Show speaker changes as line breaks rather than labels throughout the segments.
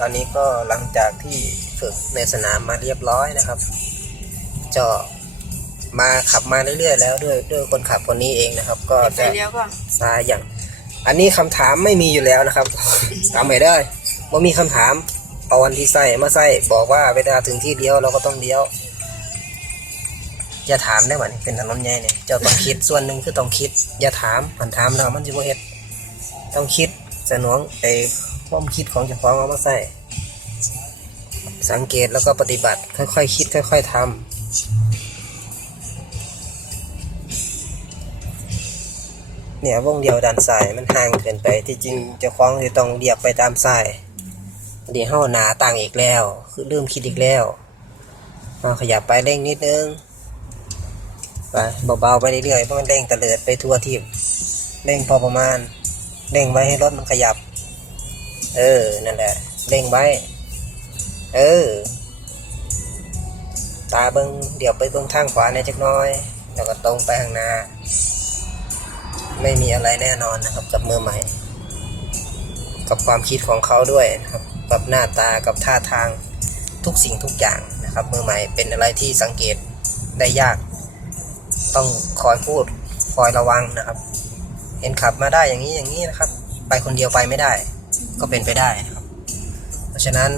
ตอนนี้ก็หลังจากที่ฝึกในสนามมาเรียบร้อยนะครับจะมาขับมาเรื่อยๆแล้วด้วยด้วยคนขับคนนี้เองนะครับ ก็
ไฟ
จะ
เลี้ยวก่อน
ซ้ายอย่าง อันนี้คำถามไม่มีอยู่แล้วนะครับถามไม่ได้ว่ามีคำถามเอาวันที่ใส่มาใส่บอกว่าเวลาถึงที่เลี้ยวเราก็ต้องเลี้ยวอย่าถามได้ไหมเป็นถนนใหญ่เนี่ยเจ้าต้องคิดส่วนหนึ่งคือต้องคิด อย่าถามผ่านถามแล้วมันจะบ่เฮ็ดต้องคิดสนองไอ้ ความคิดของเจ้าของเอามาใส่สังเกตแล้วก็ปฏิบัติ ค่อยๆคิด ค่อย ๆทำเนี่ยวงเดียวด้านซ้ายมันห่างเกินไปที่จริงเจ้าของจะต้องเรียบไปตามซ้ายเดี๋ยวเฮาหนาต่างอีกแล้ว คือเริ่มคิดอีกแล้วเอาขยับไปเร่งนิดนึงไปเบาๆไปเรื่อยๆเพราะมันเร่งตะเลิดไปทั่วทีมเร่งพอประมาณเร่งไว้ให้รถมันขยับ เออ นั่นแหละเร่งไว้ เออ ตาเบิงเดี๋ยวไปเบิงทางขวาในจักน้อย แล้วก็ตรงไปข้างหน้า ไม่มีอะไรแน่นอนนะครับ กับมือใหม่ กับความคิดของเขาด้วยนะครับ กับหน้าตากับท่าทางทุกสิ่งทุกอย่างนะครับ มือใหม่เป็นอะไรที่สังเกตได้ยาก ต้องคอยพูดคอยระวังนะครับ เห็นขับมาได้อย่างนี้อย่างนี้นะครับ ไปคนเดียวไปไม่ได้ ก็เป็นไปได้นะครับ เพราะฉะนั้น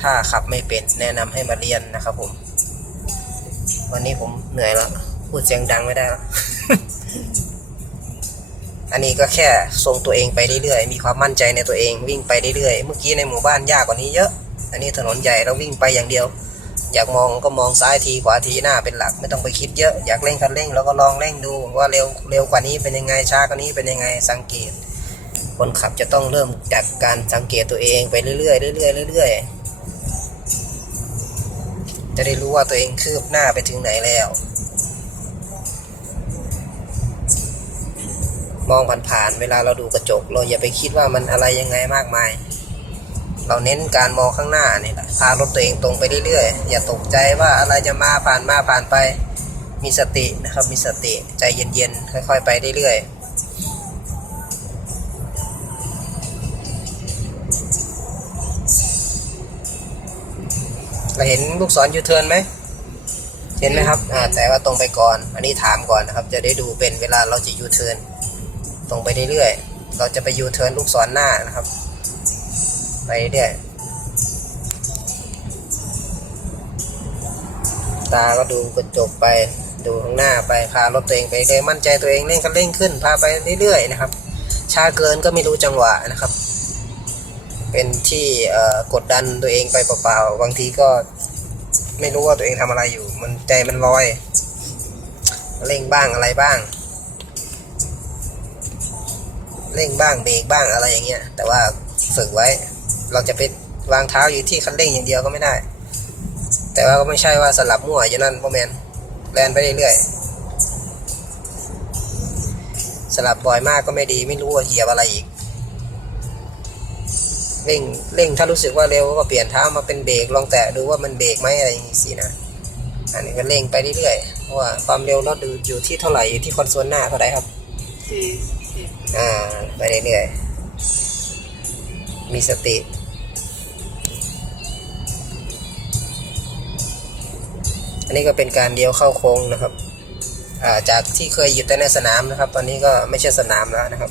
ถ้าขับไม่เป็นแนะนำให้มาเรียนนะครับผม วันนี้ผมเหนื่อยแล้วพูดเสียงดังไม่ได้แล้วอันนี้ก็แค่ทรงตัวเองไปเรื่อยๆ มีความมั่นใจในตัวเองวิ่งไปเรื่อยๆ เมื่อกี้ในหมู่บ้านยากกว่านี้เยอะ อันนี้ถนนใหญ่เราวิ่งไปอย่างเดียว อยากมองก็มองซ้ายทีขวาทีหน้าเป็นหลัก ไม่ต้องไปคิดเยอะ อยากเร่งคันเร่ง แล้วก็ลองเร่งดูว่าเร็วเร็วกว่านี้เป็นยังไงช้ากว่านี้เป็นยังไงสังเกต คนขับจะต้องเริ่มจากการสังเกตตัวเองไปเรื่อยๆเรื่อยๆเรื่อยๆจะได้รู้ว่าตัวเองคืบหน้าไปถึงไหนแล้ว มองผ่านๆเวลาเราดูกระจก เราอย่าไปคิดว่ามันอะไรยังไงมากมาย เราเน้นการมองข้างหน้านี่แหละพารถตัวเองตรงไปเรื่อยๆอย่าตกใจว่าอะไรจะมาผ่านมาผ่านไป มีสตินะครับ มีสติใจเย็นๆค่อย ๆ ไปเรื่อยๆ เราเห็นลูกศรยูเทิร์นไหมเห็นไหมครับอ่าแต่ว่าตรงไปก่อน อันนี้ถามก่อนนะครับ จะได้ดูเป็นเวลาเราจะยูเทิร์นตรงไปเรื่อยๆเราจะไปยูเทิร์นลูกศรหน้านะครับ ไปเรื่อยตาก็ดูกระจกไปดูข้างหน้าไปพารถตัวเองไปเรื่อยมั่นใจตัวเองเร่งคันเร่งขึ้นพาไปเรื่อยๆนะครับช้าเกินก็ไม่รู้จังหวะนะครับ เป็นที่กดดันตัวเองไปเปล่าๆบางทีก็ไม่รู้ว่าตัวเองทำอะไรอยู่ มันใจมันลอยเร่งบ้างอะไรบ้างเร่งบ้างเบรกบ้างอะไรอย่างเงี้ย แต่ว่าฝึกไว้ เราจะไปวางเท้าอยู่ที่คันเร่งอย่างเดียวก็ไม่ได้ แต่ว่าก็ไม่ใช่ว่าสลับมั่วอย่างนั้นพ่อแมนแลนไปเรื่อยๆสลับบ่อยมากก็ไม่ดี ไม่รู้ว่าเหยียบอะไรอีก เร่งเร่งถ้ารู้สึกว่าเร็วก็เปลี่ยนเท้ามาเป็นเบรกลองแตะดูว่ามันเบรกไหมอะไรอย่างงี้สินะอันนี้ก็เร่งไปเรื่อยๆเพราะว่าความเร็วรถดูอยู่ที่เท่าไหร่อยู่ที่คอนโซลหน้าเท่าไหร่ครับ
สี่สิบ
อ่าไปเรื่อยๆมีสติอันนี้ก็เป็นการเลี้ยวเข้าโค้งนะครับอ่าจากที่เคยอยู่แต่ในสนามนะครับ ตอนนี้ก็ไม่ใช่สนามแล้วนะครับ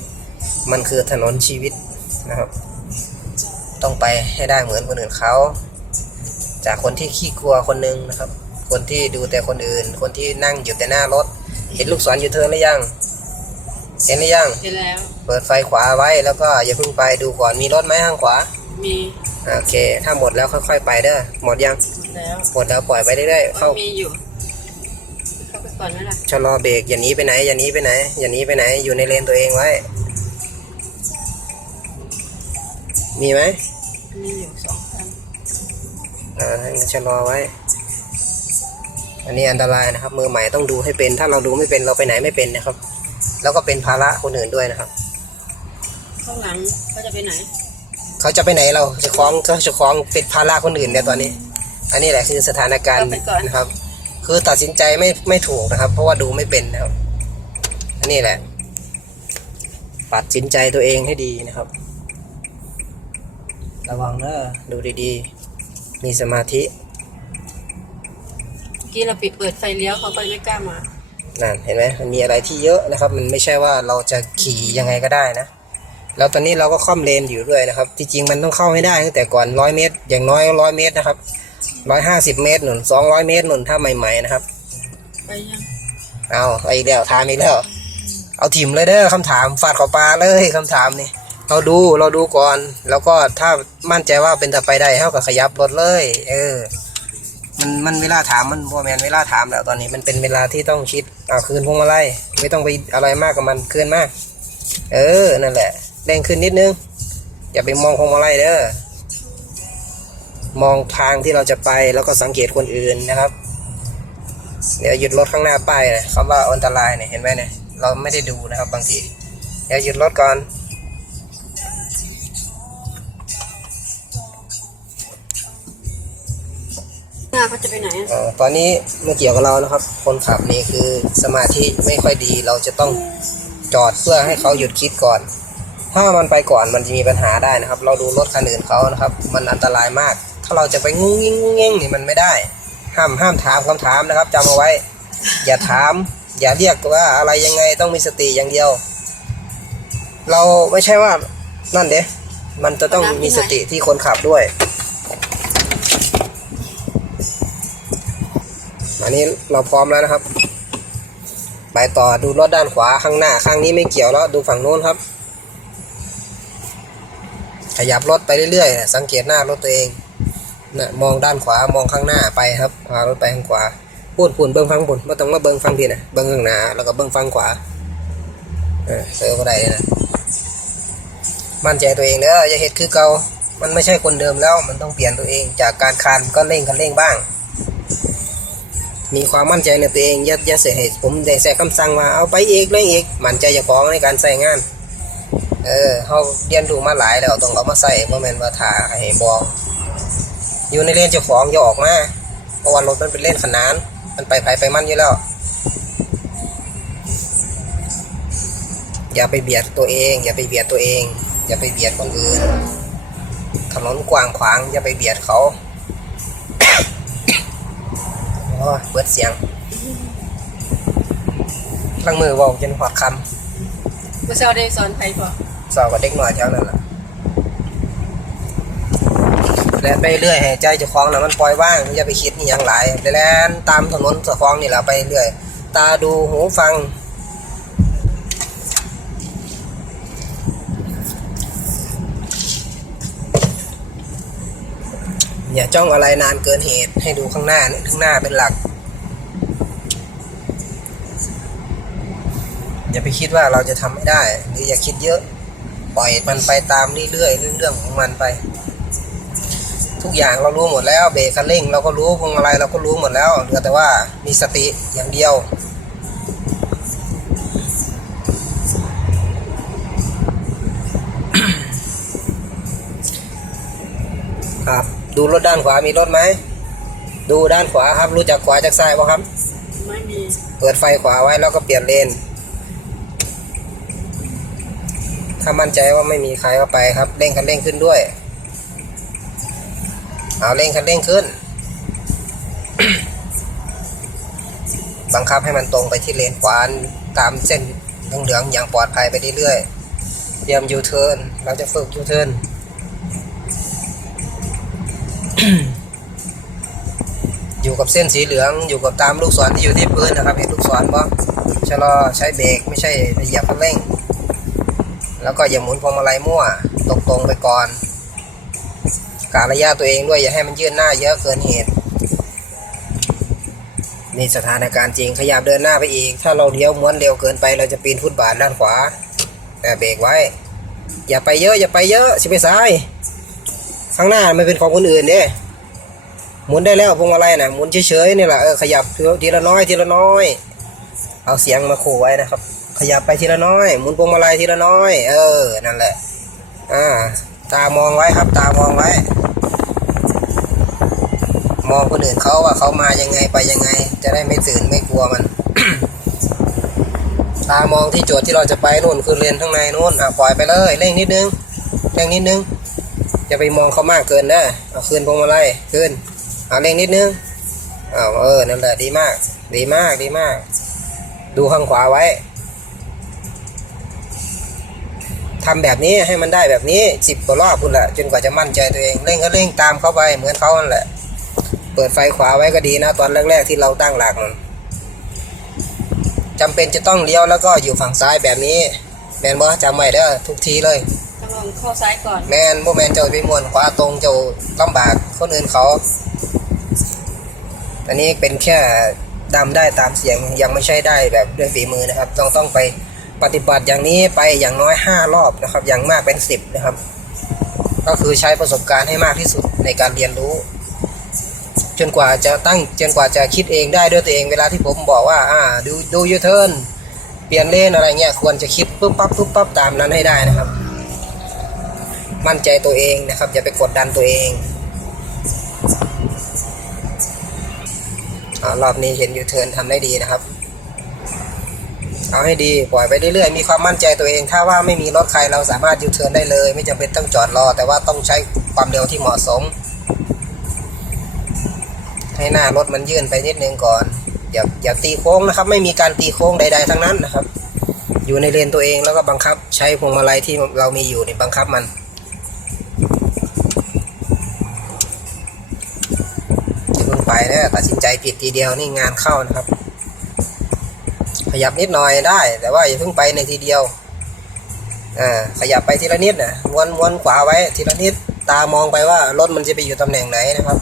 มันคือถนนชีวิตนะครับ ต้องไปให้ได้เหมือนคนอื่นเขา จากคนที่ขี้กลัวคนหนึงนะครับ คนที่ดูแต่คนอื่น คนที่นั่งอยู่แต่หน้ารถ เห็นลูกศรอยู่เทิร์นหรือยัง เห็นหรือยัง
เสร็จแล้ว
เปิดไฟขวาไว้แล้วก็อย่าเพิ่งไปดูก่อนมีรถไหมข้างขวา
มี
โอเค ถ้าหมดแล้วค่อยๆไปเด้อ หมดยัง
หมดแล้ว
หมดแล้วปล่อยไปเรื่อยๆ เข้า
มีอยู่ เข้าไปก่อนไหมล่ะ
ชะลอเบรกอย่าหนีไปไหนอย่าหนีไปไหนอย่าหนีไปไหนอยู่ในเลนตัวเองไว้ มีไหม
มีอยู่สองคัน
อ่าให้ชะลอไว้ อันนี้อันตรายนะครับ มือใหม่ต้องดูให้เป็น ถ้าเราดูไม่เป็นเราไปไหนไม่เป็นนะครับ แล้วก็เป็นภาระคนอื่นด้วยนะครับ
ข้างหลังเขาจะไปไหน
เขาจะไปไหนเราจะคล้องเขาจะคล้องเป็นภาระคนอื่นเนี่ยตอนนี้ อันนี้แหละคือสถานการณ์
เอาไปก่อน
นะครับ คือตัดสินใจไม่ไม่ถูกนะครับ เพราะว่าดูไม่เป็นนะครับ อันนี้แหละตัดสินใจตัวเองให้ดีนะครับ ระวังเด้อดูดีๆ มีสมาธิ
เมื่อกี้เราปิดเปิดไฟเลี้ยวเขาก็ไม่กล้ามา
นั่นเห็นไหมมันมีอะไรที่เยอะนะครับ มันไม่ใช่ว่าเราจะขี่ยังไงก็ได้นะแล้วตอนนี้เราก็ค่อมเลนอยู่ด้วยนะครับ ที่จริงมันต้องเข้าให้ได้ตั้งแต่ก่อนร้อยเมตร อย่างน้อยร้อยเมตรนะครับร้อยห้าสิบเมตรหนุนสองร้อยเมตรหนุนถ้าใหม่ๆนะครับ
ไปยัง
เอาเอาอีกแล้วถามอีกแล้ว เอาถิ่มเลยเด้อคำถามฟาดเขอปลาเลยคำถามนี่ เราดูเราดูก่อน แล้วก็ถ้ามั่นใจว่าเป็นตะไปได้เท่ากับขยับรถเลย เออ มันมันเวลาถามมันบัวแมนเวลาถามแล้วตอนนี้มันเป็นเวลาที่ต้องคิดเอาคืนพวงมาลัยไม่ต้องไปอะไรมากกับมันคืนมาก เออนั่นแหละเร่งขึ้นนิดนึง อย่าไปมองพวงมาลัยเด้อมองทางที่เราจะไปแล้วก็สังเกตคนอื่นนะครับเดี๋ยวหยุดรถข้างหน้าป้ายนะคำว่าอันตรายเนี่ยเห็นไหมเนี่ยเราไม่ได้ดูนะครับบางทีเดี๋ยวหยุดรถก่อน
น้าเขาจะไปไหน
อ่ตอนนี้ไม่เกี่ยวกับเรานะครับ คนขับนี่คือสมาธิไม่ค่อยดี เราจะต้องจอดเพื่อให้เขาหยุดคิดก่อน ถ้ามันไปก่อนมันจะมีปัญหาได้นะครับ เราดูรถคันอื่นเขานะครับ มันอันตรายมาก ถ้าเราจะไปงุ้งงิ้งงุ้งงิ้งนี่มันไม่ได้ ห้ามห้ามถามคำถามนะครับจำเอาไว้ อย่าถาม อย่าเรียกว่าอะไรยังไงต้องมีสติอย่างเดียว เราไม่ใช่ว่านั่นเด้มันจะต้องมีสติที่คนขับด้วย อันนี้เราพร้อมแล้วนะครับ ไปต่อดูรถด้านขวาข้างหน้าข้างนี้ไม่เกี่ยวแล้วดูฝั่งนู้นครับ ขยับรถไปเรื่อยๆ สังเกตหน้ารถตัวเองนะมองด้านขวามองข้างหน้าไปครับพารถไปข้างขวาพูดพูนเบิ้งฟังบุญไม่ต้องมาเบิ้งฟังพี่นะเบิ้งข้างหน้าแล้วก็เบิ้งฟังขวาเออเซอร์ก็ได้นะมั่นใจตัวเองเด้ออย่าเฮ็ดคือเกามันไม่ใช่คนเดิมแล้วมันต้องเปลี่ยนตัวเอง จากการคานก็เร่งคันเร่งบ้าง มีความมั่นใจในตัวเองอย่าอย่าเสียเหตุผมได้ใส่คำสั่งว่าเอาไปอีกเร่งอีกมั่นใจเจ้าของในการใส่งาน เออเขาเรียนรู้มาหลายแล้วต้องเอามาใส่เพราะแม่นว่าถ่าให้บอกอยู่ในเลนเจ้าของอย่าออกมาเพราะว่ารถมันเป็นเลนขนาน มันไปไผไปมันอยู่แล้ว อย่าไปเบียดตัวเอง อย่าไปเบียดตัวเอง อย่าไปเบียดคนอื่นถนนกว้างขวางอย่าไปเบียดเขา โอ้ยเบิดเสียงลังมือเว่าจนหอดค
เมื่อเช้าได้สอนไปก่อนำ
สอบกับเด็กหน่อยแถวนั้นแหละแล่นไปเรื่อยให้ใจเจะคล้าของนะมันปล่อยว่างอย่าไปคิดนี่อย่างหลายแล่นตามถนนเจะคล้าของนี่แหละไปเรื่อย ตาดูหูฟัง อย่าจ้องอะไรนานเกินเหตุ ให้ดูข้างหน้านข้างหน้าเป็นหลัก อย่าไปคิดว่าเราจะทำไม่ได้ หรืออย่าคิดเยอะ ปล่อยมันไปตามเรื่อยๆเรื่องของมันไป ทุกอย่างเรารู้หมดแล้ว เบรกคันเร่งเราก็รู้พวงมาลัยเราก็รู้หมดแล้วเหลือแต่ว่ามีสติอย่างเดียว ดูรถด้านขวามีรถไหม ดูด้านขวาครับ รู้จักขวาจากซ้ายป่ะครับ
ไม่มี
เปิดไฟขวาไว้แล้วก็เปลี่ยนเลน ถ้ามั่นใจว่าไม่มีใครเข้าไปครับ เร่งคันเร่งขึ้นด้วย เอาเร่งคันเร่งขึ้น บังคับให้มันตรงไปที่เลนขวาตามเส้นเหลืองๆอย่างปลอดภัยไปเรื่อยๆเตรียมยูเทิร์น เราจะฝึกยูเทิร์น อยู่กับเส้นสีเหลืองอยู่กับตามลูกศรที่อยู่ที่พื้นนะครับเห็นลูกศรปะชะลอใช้เบรกไม่ใช่ไปเหยียบคันเร่ง แล้วก็อย่าหมุนพวงมาลัยมั่วตรงตรงไปก่อนกะระยะตัวเองด้วยอย่าให้มันยื่นหน้าเยอะเกินเหตุนี่สถานการณ์จริงขยับเดินหน้าไปอีก ถ้าเราเลี้ยวม้วนเร็วเกินไป เราจะปีนฟุตบาทด้านขวา แต่เบรกไว้ อย่าไปเยอะอย่าไปเยอะชิไปซ้าย ข้างหน้ามันเป็นของคนอื่นเด้หมุนได้แล้วพวงมาลัยนะหมุนเฉยๆนี่แหละเออขยับทีละน้อยทีละน้อย เอาเสียงมาขู่ไว้นะครับ ขยับไปทีละน้อย หมุนพวงมาลัยทีละน้อย เออนั่นแหละอ่าตามองไว้ครับตามองไว้ มองคนอื่นเขาว่าเขามายังไงไปยังไง จะได้ไม่ตื่นไม่กลัวมัน ตามองที่โจทย์ที่เราจะไปนู่นคือเรียนข้างในนู่นอะปล่อยไปเลยเร่งนิดนึงเร่งนิดนึง จะไปมองเขามากเกินนะเอาคืนพวงมาลัยคืนเอาเร่งนิดนึงอ้าวเออนั่นแหละดีมาก ดีมากดีมาก ดูข้างขวาไว้ทำแบบนี้ให้มันได้แบบนี้สิบกว่ารอบคุณแหละจนกว่าจะมั่นใจตัวเองเร่งก็เร่งตามเขาไปเหมือนเขานั่นแหละ เปิดไฟขวาไว้ก็ดีนะ ตอนแรกๆที่เราตั้งหลักมันจำเป็นจะต้องเลี้ยวแล้วก็อยู่ฝั่งซ้ายแบบนี้แมนบ่จำไว้เด้อทุกทีเลย
ต้องลองเข้าซ้ายก่อน
แมนบ่แมนเจ้าไปมวนขวาตรงเจ้าลำบากคนอื่นเขา อันนี้เป็นแค่ดำได้ตามเสียงยังไม่ใช่ได้แบบด้วยฝีมือนะครับ ต้องต้องไปปฏิบัติอย่างนี้ไปอย่างน้อยห้ารอบนะครับ อย่างมากเป็นสิบนะครับ ก็คือใช้ประสบการณ์ให้มากที่สุดในการเรียนรู้ จนกว่าจะตั้งจนกว่าจะคิดเองได้ด้วยตัวเองเวลาที่ผมบอกว่าอ่าดูดูยูเทิร์นเปลี่ยนเลนอะไรเงี้ยควรจะคิดปุ๊บปั๊บปุ๊บปั๊บตามนั้นให้ได้นะครับ มั่นใจตัวเองนะครับ อย่าไปกดดันตัวเองอรอบนี้เห็นยูเทิร์นทำได้ดีนะครับ เอาให้ดีปล่อยไปเรื่อยๆมีความมั่นใจตัวเอง ถ้าว่าไม่มีรถใครเราสามารถยูเทิร์นได้เลย ไม่จำเป็นต้องจอดรอ แต่ว่าต้องใช้ความเร็วที่เหมาะสม ให้หน้ารถมันยื่นไปนิดนึงก่อน อย่าอย่าตีโค้งนะครับ ไม่มีการตีโค้งใด ๆ ทั้งนั้นนะครับ อยู่ในเลนตัวเองแล้วก็บังคับใช้พวงมาลัยที่เรามีอยู่ในบังคับมัน อย่า เพิ่งไปนะตัดสินใจผิดทีเดียวนี่งานเข้านะครับ ขยับนิดหน่อยได้ แต่ว่าอย่าเพิ่งไปในทีเดียวอ่าขยับไปทีละนิดนะวนวนขวาไว้ทีละนิดตามองไปว่ารถมันจะไปอยู่ตำแหน่งไหนนะครับ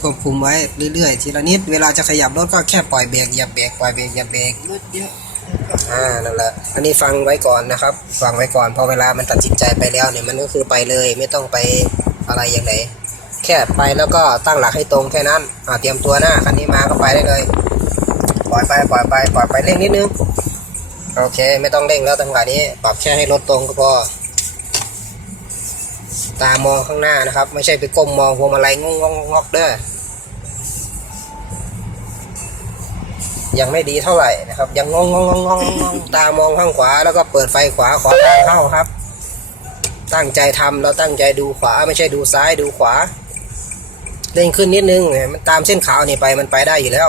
ควบคุมไว้เรื่อยๆทีละนิด เวลาจะขยับรถก็แค่ปล่อยเบรกเหยียบเบรกปล่อยเบรกเหยียบเบรก
รถเยอะ
อ่านั่นแหละอันนี้ฟังไว้ก่อนนะครับ ฟังไว้ก่อนพอเวลามันตัดสินใจไปแล้วเนี่ยมันก็คือไปเลยไม่ต้องไปอะไรอย่างไรแค่ไปแล้วก็ตั้งหลักให้ตรงแค่นั้นอ่าเตรียมตัวหน้าคันนี้มาก็ไปได้เลยปล่อยไปปล่อยไปปล่อยไปเร่งนิดนึงโอเค ไม่ต้องเร่งแล้วตั้งแต่นี้ปรับแค่ให้รถตรงก็พอตามองข้างหน้านะครับ ไม่ใช่ไปก้มมองพวงมาลัยงงงงอกเด้อ ยังไม่ดีเท่าไหร่นะครับ ยังงงงงงงงตามองข้างขวา แล้วก็เปิดไฟขวาขอทางเข้าครับ ตั้งใจทำเราตั้งใจดูขวาไม่ใช่ดูซ้ายดูขวาเร่งขึ้นนิดนึงเนี่ยมันตามเส้นขาวนี่ไปมันไปได้อยู่แล้ว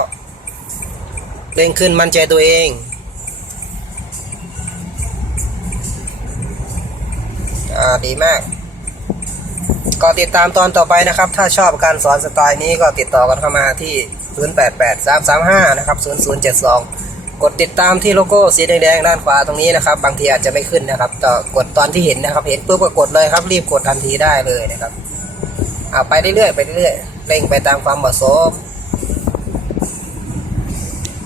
เร่งขึ้นมั่นใจตัวเองอ่าดีมากก็ติดตามตอนต่อไปนะครับ ถ้าชอบการสอนสไตล์นี้ก็ติดต่อกันเข้ามาที่ 088335 นะครับ 0072 กดติดตามที่โลโก้สีแดงๆด้านขวาตรงนี้นะครับ บางทีอาจจะไม่ขึ้นนะครับต่อกดตอนที่เห็นนะครับ เห็นปุ๊บก็กดเลยครับ รีบกดทันทีได้เลยนะครับเอาไปเรื่อยๆไปเรื่อยๆเร่งไปตามความเหมาะสม